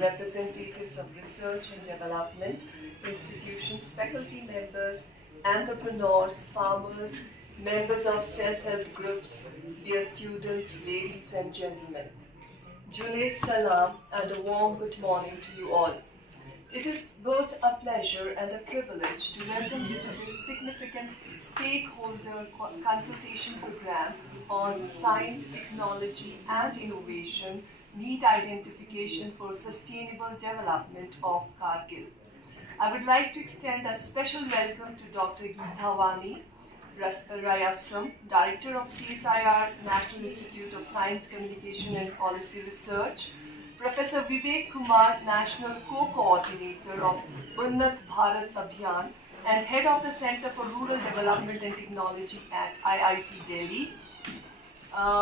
representatives of research and development, institutions, faculty members, entrepreneurs, farmers, members of self-help groups, dear students, ladies and gentlemen. Julay Salam and a warm good morning to you all. It is both a pleasure and a privilege to welcome you to this significant stakeholder consultation program on science, technology and innovation, need identification for sustainable development of Kargil. I would like to extend a special welcome to Dr. Geetha Rayasam, Director of CSIR National Institute of Science, Communication and Policy Research, Professor Vivek Kumar, National Co-Coordinator of Unnat Bharat Abhiyan and Head of the Center for Rural Development and Technology at IIT Delhi,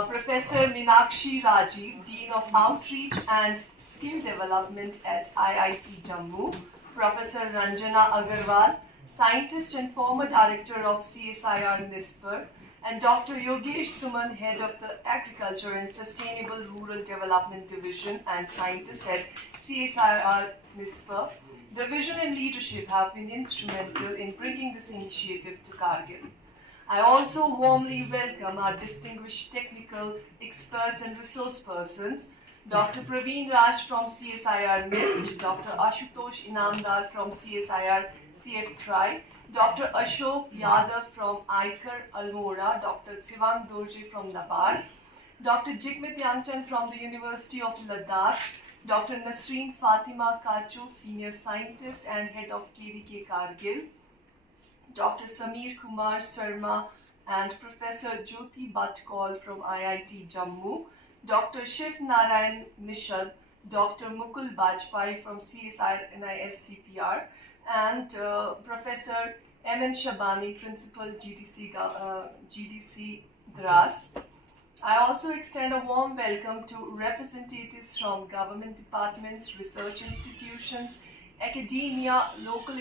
Professor Meenakshi Rajiv, Dean of Outreach and Skill Development at IIT Jammu, Professor Ranjana Agarwal, Scientist and former Director of CSIR NISPER, and Dr. Yogesh Suman, Head of the Agriculture and Sustainable Rural Development Division and Scientist at CSIR NISPER. The vision and leadership have been instrumental in bringing this initiative to Kargil. I also warmly welcome our distinguished technical experts and resource persons, Dr. Praveen Raj from CSIR NIST, Dr. Ashutosh Inamdar from CSIR CF-TRI, Dr. Ashok Yadav from ICAR Almora, Dr. Sivang Dorje from Nabard, Dr. Jigmit Yanchan from the University of Ladakh, Dr. Nasreen Fatima Kacho, Senior Scientist and Head of KVK Kargil, Dr. Samir Kumar Sharma and Professor Jyoti Bhatkal from IIT Jammu, Dr. Shiv Narayan Nishad, Dr. Mukul Bajpai from CSIR NISCPR, and Professor M.N. Shabani, Principal GDC Dras. I also extend a warm welcome to representatives from government departments, research institutions, academia, local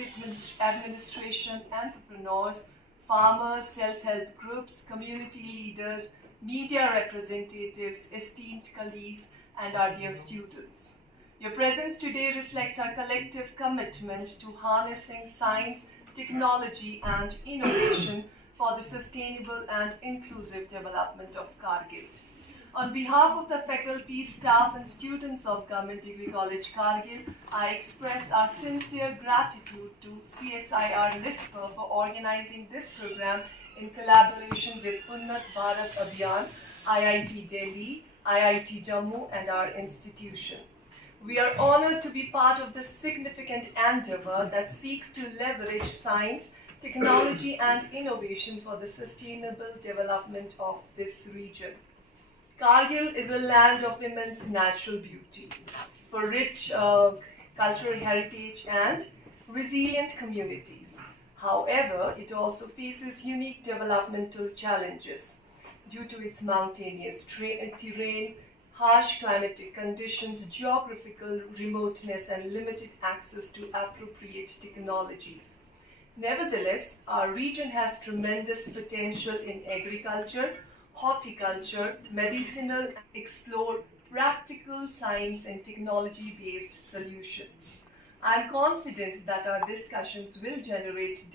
administration, entrepreneurs, farmers, self-help groups, community leaders, media representatives, esteemed colleagues, and our dear students. Your presence today reflects our collective commitment to harnessing science, technology, and innovation for the sustainable and inclusive development of Kargil. On behalf of the faculty, staff, and students of Government Degree College Kargil, I express our sincere gratitude to CSIR NISPER for organizing this program in collaboration with Unnat Bharat Abhiyan, IIT Delhi, IIT Jammu, and our institution. We are honored to be part of this significant endeavor that seeks to leverage science, technology, and innovation for the sustainable development of this region. Kargil is a land of immense natural beauty, for rich cultural heritage and resilient communities. However, it also faces unique developmental challenges due to its mountainous terrain, harsh climatic conditions, geographical remoteness, and limited access to appropriate technologies. Nevertheless, our region has tremendous potential in agriculture, horticulture, medicinal, and explore practical science and technology-based solutions. I am confident that our discussions will generate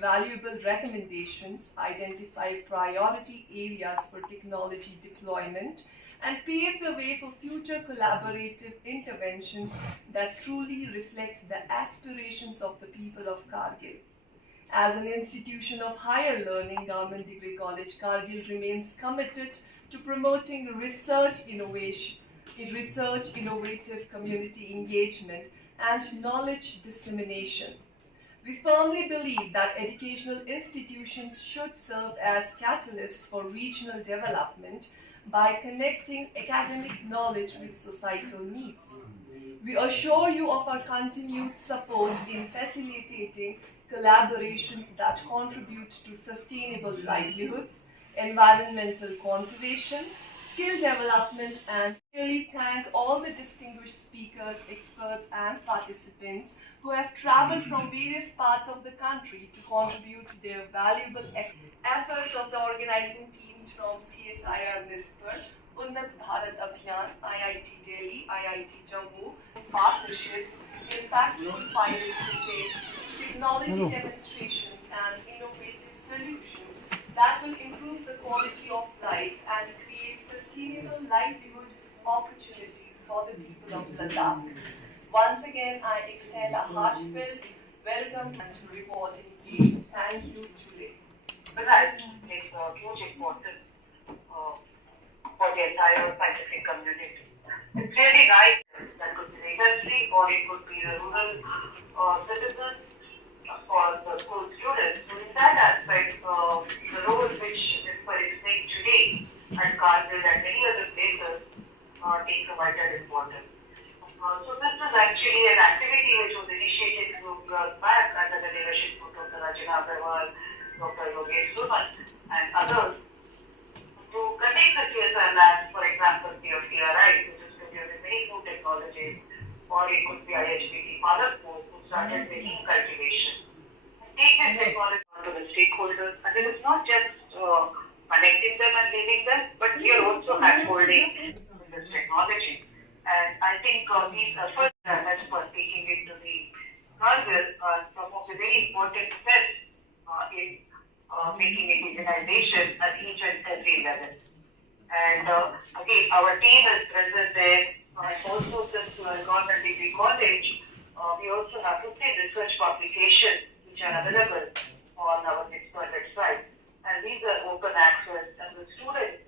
valuable recommendations, identify priority areas for technology deployment, and pave the way for future collaborative interventions that truly reflect the aspirations of the people of Kargil. As an institution of higher learning, Government Degree College Kargil remains committed to promoting research innovation, innovative community engagement, and knowledge dissemination. We firmly believe that educational institutions should serve as catalysts for regional development by connecting academic knowledge with societal needs. We assure you of our continued support in facilitating collaborations that contribute to sustainable livelihoods, environmental conservation, skill development, and really thank all the distinguished speakers, experts, and participants who have traveled from various parts of the country to contribute their valuable efforts of the organizing teams from CSIR NISPER, Unnat Bharat Abhiyan, IIT Delhi, IIT Jammu, partnerships, impactful pilot projects, technology demonstrations and innovative solutions that will improve the quality of life and create sustainable livelihood opportunities for the people of Ladakh. Once again, I extend a heartfelt welcome to reporting team. Thank you, Julie. That makes a huge importance for the entire scientific community. It's really nice. That could be the industry or it could be the rural citizens or the school students. So in that aspect, the role which is playing today at Kargil and many other places takes a vital importance. So this is actually an activity which was initiated few years back under the leadership of Dr. Rajana Agarwal, Dr. Yogesh Suman and others to connect the CSR labs, for example, PFTRI, which is producing many food technologies, or it could be IHBT Malakpur, who started making cultivation. Take this technology to the stakeholders, and it is not just connecting them and leaving them, but we are also handholding this technology. And I think these efforts as for taking it to the Kargil are some of the very important steps in making indigenization at each and every level. And again, our team is present there. Also, since Government Degree College, we also have 50 research publications which are available on our expert website. And these are open access. And the students,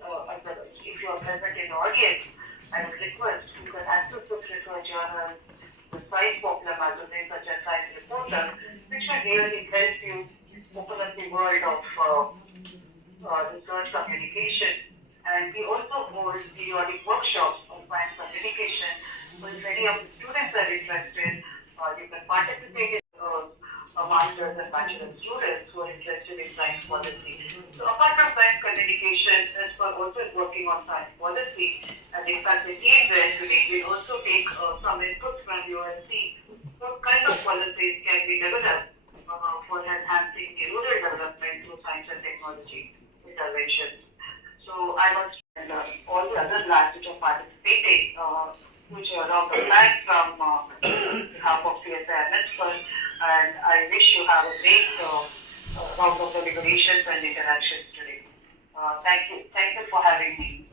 if you are present in the audience, I would request you can access the research journals, the science popular magazines such as Science Reporter, which will really help you open up the world of research communication. And we also hold periodic workshops on science communication. So if any of the students are interested, you can participate in master's and bachelor students who are interested in science policy. So apart from science communication, as for also working on science policy, and in fact the team there today will also take some inputs from you and see what kind of policies can be developed for enhancing the rural development through science and technology interventions. So I must all the other labs which are participating, which are around the flag from behalf of CSIR Network, and I wish you have a great round of deliberations and interactions today. Thank you for having me.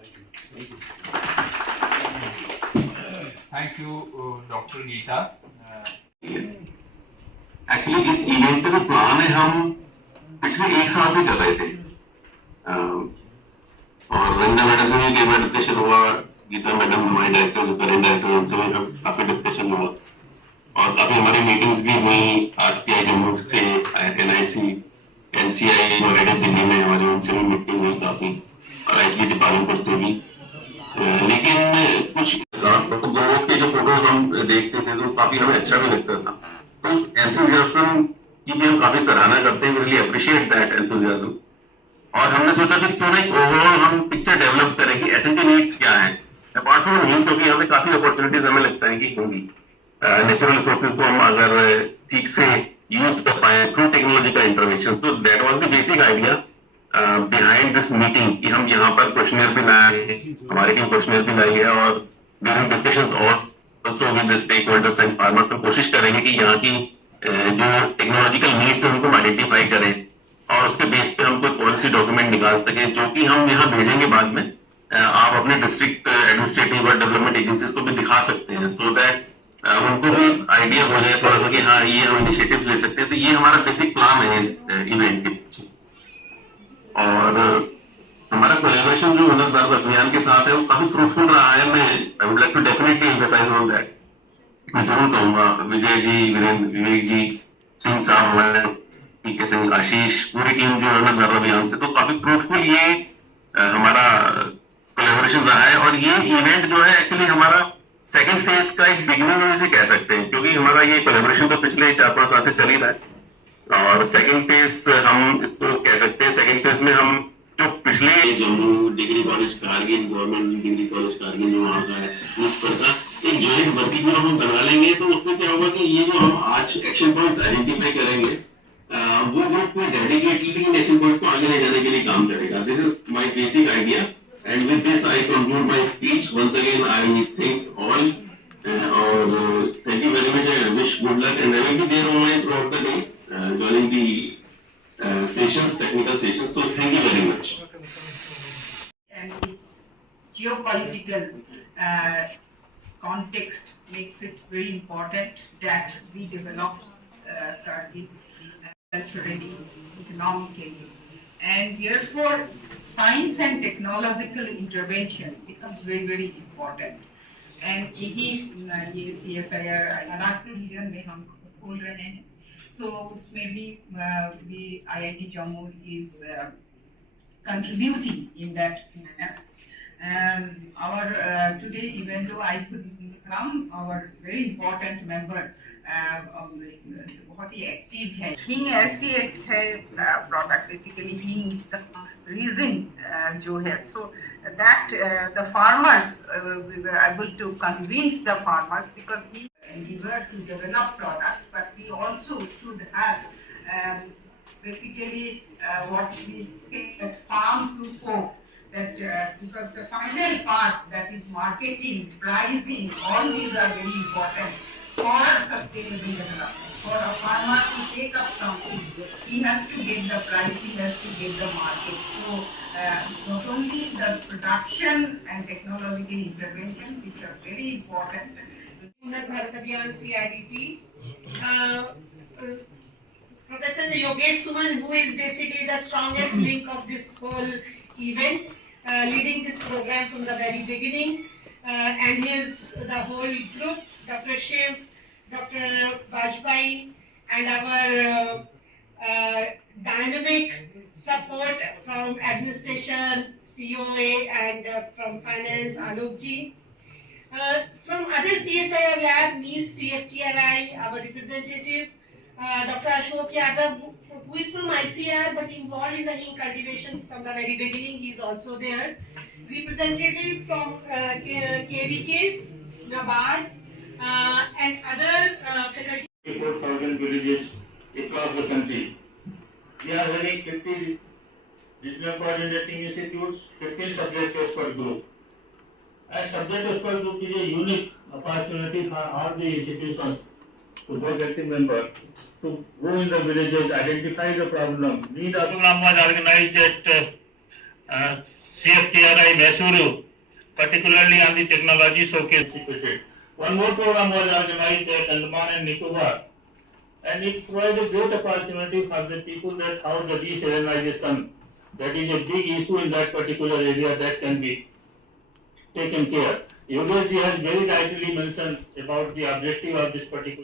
Thank you, Dr. Geeta. Actually इस event का जो plan है हम पिछले 1 साल से कर रहे थे और रंजना मैडम से भी कई बार डिस्कशन हुआ, गीता मैडम हमारे डायरेक्टर जो करेंट डायरेक्टर उनसे भी काफी डिस्कशन हुआ और काफी हमारी मीटिंग्स भी हुई आरटीआई जम्मू से, NIC, NCI जो हेड दिल्ली में हमारी उनसे भी मीटिंग हुई काफी और IHBT पालनपुर से भी। लेकिन कुछ ग्रोथ के जो फोटोज हम देखते थे तो काफी हमें अच्छा भी लगता था। तो एंथुसियाज्म की भी हम काफी सराहना करते हैं, रियली अप्रिशिएट दैट एंथुसियाज्म। और हमने सोचा कि क्यों ना एक ओवरऑल हम पिक्चर डेवलप करें कि एसएनटी नीड्स क्या है अपार्ट फ्रॉम ह्यूमन, क्योंकि यहाँ पे काफी अपॉर्चुनिटीज हमें लगता है कि होंगी। नेचुरल रिसोर्सेज को हम अगर ठीक से यूज कर पाए थ्रू टेक्नोलॉजी का इंटरवेंशन, तो that was the basic idea behind this meeting कि हम यहाँ पर क्वेश्चनर भी लाए, हमारे टीम क्वेश्चनर भी लाई है और during discussions also with the stakeholders and farmers तो कोशिश करेंगे कि यहाँ की जो टेक्नोलॉजिकल नीड्स है उनको आइडेंटिफाई करें और उसके बेस पे हम कोई पॉलिसी डॉक्यूमेंट निकाल सके जो कि हम यहाँ भेजेंगे बाद में। आप अपने डिस्ट्रिक्ट एडमिनिस्ट्रेटिव और डेवलपमेंट एजेंसीज को भी दिखा सकते हैं सो दैट उनको भी आइडिया हो जाए थोड़ा सा कि हाँ ये हम इनिशिएटिव ले सकते हैं। तो ये हमारा बेसिक प्लान है इस इवेंट के पीछे। और हमारा कोलैबोरेशन जो उन्नत भारत अभियान के साथ है वो काफी फ्रूटफुल रहा है। मैं I would like to definitely emphasise on that. मैं जरूर कहूंगा विजय जी, वीरेंद्र, विवेक जी, सिंह साहब हमारे, पीके सिंह, आशीष, पूरी टीम जो उन्नत भारत अभियान से, तो काफी फ्रूटफुल ये हमारा कोलैबोरेशन रहा है। और ये इवेंट जो है एक्चुअली हमारा सेकंड फेज का एक बिगिनिंग इसे कह सकते हैं, क्योंकि हमारा ये कोलैबोरेशन तो पिछले 4-5 साल से चल ही रहा है और सेकंड फेज हम इसको कह सकते हैं। सेकंड फेज में हम जो पिछले Jammu degree college Kargil, government degree college Kargil जो वहाँ का है उस पर का एक जॉइंट वर्किंग ग्रुप हम बना लेंगे। तो उसमें क्या होगा कि ये जो हम आज एक्शन पॉइंट्स आइडेंटिफाई करेंगे वो ग्रुप में डेडिकेटली इन एक्शन पॉइंट को आगे ले जाने के लिए काम करेगा। This is my basic idea And with this, I conclude my speech. Once again, I thanks all. Thank you very much. I wish good luck, and I will be there online throughout the day, joining the sessions, technical sessions. So thank you very much. And its geopolitical context makes it very important that we develop Kargil culturally, economically, and therefore science and technological intervention becomes very, very important. And ये CSIR Ladakh reason में हम खोल रहे हैं, so उसमें भी IIT Jammu is contributing in that manner. Our today, even though I couldn't come, our very important member बहुत ही active है. हींग ऐसी एक है प्रोडक्ट, बेसिकली हींग रीजन जो है, so that the farmers we were able to convince the farmers, because he endeavored to develop product, but we also should have basically what we say as farm to fork, that because the final part, that is marketing, pricing, all these are very important for sustainable development. For a farmer to take up something, he has to get the price, he has to get the market. So not only the production and technological intervention, which are very important. Unnat Bharat Abhiyan CIDT. Professor Yogesh Suman, who is basically the strongest link of this whole event, leading this program from the very beginning, and the whole group, Dr. Shiv, Dr. Bajpai, and our dynamic support from administration, COA, and from finance, Alok ji. From other CSIR lab, NIS, CFTRI, our representative, Dr. Ashok Yadav, who is from ICR but involved in the hing cultivation from the very beginning, he is also there. Representative from KVKs, NABARD, and other faculty. 4,000 villages across the country. We are having 50 regional coordinating institutes, 15 subject expert group. As subject expert group is a unique opportunity for all the institutions to both active members to go in the villages, identify the problem. The program was organized at CFTRI Mysuru, particularly on the technology showcase. One more program was organized at Andaman and Nicobar, and it provides a great opportunity for the people that how the desalinization, that is a big issue in that particular area, that can be taken care. Yogesh has very rightly mentioned about the objective of this particular